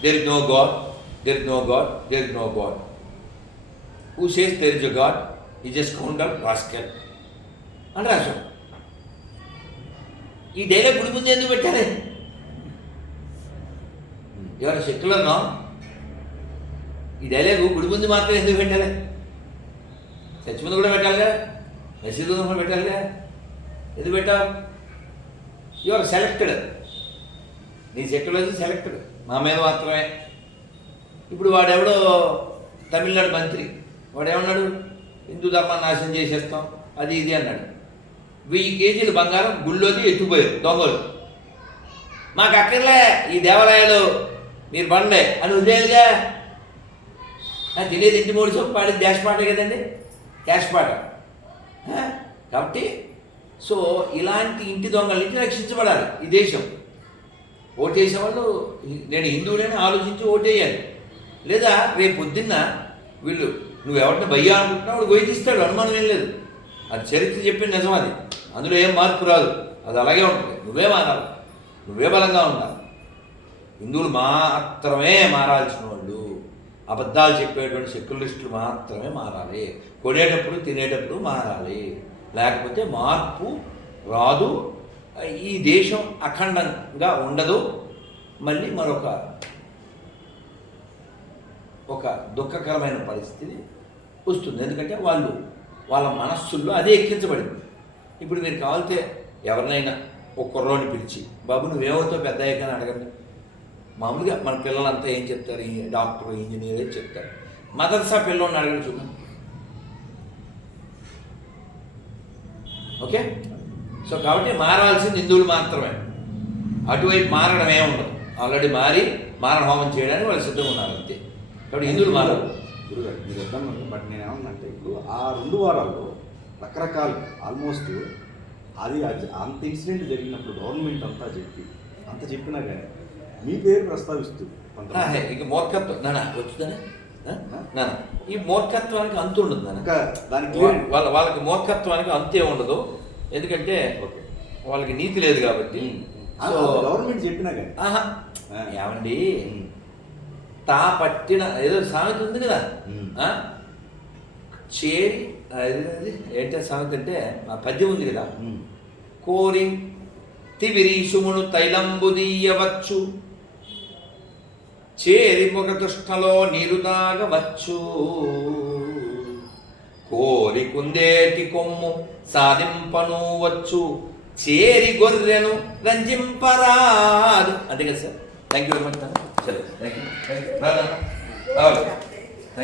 there is no god there is no god there is no god who says there is a god ఈ just counter rascal అని రాశాం ఈ dialogue గుడి ముందు ఎందుకు పెట్టారే ఎవరు సెక్యులర్నో ఈ డైలాగు గుడి ముందు మాత్రం ఎందుకు పెట్టాలి చర్చి ముందు కూడా పెట్టాలిగా మసీదు ముందు కూడా పెట్టాలిగా ఎందుకు పెట్టావు యువర్ సెలెక్టెడ్ నీ సెక్యులరిజం సెలెక్టెడ్ మా మీద మాత్రమే. ఇప్పుడు వాడెవడో తమిళనాడు మంత్రి. వాడేమన్నాడు? హిందూ ధర్మాన్ని నాశనం చేసేస్తాం అది ఇది అన్నాడు. వెయ్యి కేజీలు బంగారం గుళ్ళోది ఎత్తుపోయారు దొంగలు. మాకు అక్కర్లే ఈ దేవాలయాలు మీరు బండే అని వదిలేదుగా. నాకు తెలియదు ఇంటి మూడు సొప్పు పాడి డాష్ పాటే కదండి? క్యాష్ పాట. కాబట్టి సో ఇలాంటి ఇంటి దొంగల నుంచి రక్షించబడాలి ఈ దేశం. ఓటేసేవాళ్ళు నేను హిందువుడని ఆలోచించి ఓటేయాలి. లేదా రేపు పొద్దున్న వీళ్ళు నువ్వు ఎవరిని భయ్యా అనుకుంటున్నావు వాడు గొయ్యిస్తాడు అనుమానం ఏం లేదు. అది చరిత్ర చెప్పిన నిజం అది. అందులో ఏం మార్పు రాదు. అది అలాగే ఉంటుంది. నువ్వే మారాలి. నువ్వే బలంగా ఉండాలి. హిందువులు మాత్రమే మారాల్సిన వాళ్ళు అబద్ధాలు చెప్పేటువంటి సెక్యులరిస్టులు మాత్రమే మారాలి. కొనేటప్పుడు తినేటప్పుడు మారాలి. లేకపోతే మార్పు రాదు. ఈ దేశం అఖండంగా ఉండదు. మళ్ళీ మరొక ఒక దుఃఖకరమైన పరిస్థితి వస్తుంది. ఎందుకంటే వాళ్ళు వాళ్ళ మనస్సుల్లో అదే ఎక్కించబడింది. ఇప్పుడు మీరు కావాలితే ఎవరినైనా ఒక కుర్రోని పిలిచి బాబు నువ్వేమవుతావు పెద్ద అయ్యాకని అడగండి. మామూలుగా మన పిల్లలంతా ఏం చెప్తారు? డాక్టర్ ఇంజనీర్ అని చెప్తారు. మదర్సా పిల్లోని అడగండి చూడండి ఓకే? సో కాబట్టి మారాల్సింది హిందువులు మాత్రమే. అటువైపు మారడం ఏమి ఉండదు. ఆల్రెడీ మారి మారణ హోమం చేయడానికి వాళ్ళు సిద్ధంగా ఉన్నారు అంతే. కాబట్టి హిందువులు మారరు. గురుగారు మీరు వద్దన్నారు బట్ నేను ఏమన్నంటే ఇప్పుడు ఆ రెండు వారాల్లో రకరకాల ఆల్మోస్ట్ అది అంత ఇన్సిడెంట్ జరిగినప్పుడు గవర్నమెంట్ అంతా చెప్పి అంత చెప్పినా కానీ మీ పేరు ప్రస్తావిస్తూ ఇక మూర్ఖత్వం. నాన్న వచ్చుదనే నాన్న ఈ మూర్ఖత్వానికి అంతు ఉండదు నాన్న. దానికి వాళ్ళ వాళ్ళకి మూర్ఖత్వానికి అంతే ఉండదు. ఎందుకంటే వాళ్ళకి నీతి లేదు కాబట్టి. సో గవర్నమెంట్ చెప్పినా కానీ. ఏమండి? తా పట్టిన ఏదో సామెత ఉంది కదా? చేరి అది ఏంటో సామెత అంటే ఆ పద్యం ఉంది కదా. కోరి తివిరీసుమును తైలంబుదీయవచ్చు చేరి ముఖదుష్టలో నీరు తాగవచ్చు కోరి కుందేటి కొమ్ము సాధింపను వచ్చు చేరి గొర్రెను రంజింపరాదు. అంతే కదా sir? Thank you very much sir సరే థ్యాంక్ యూ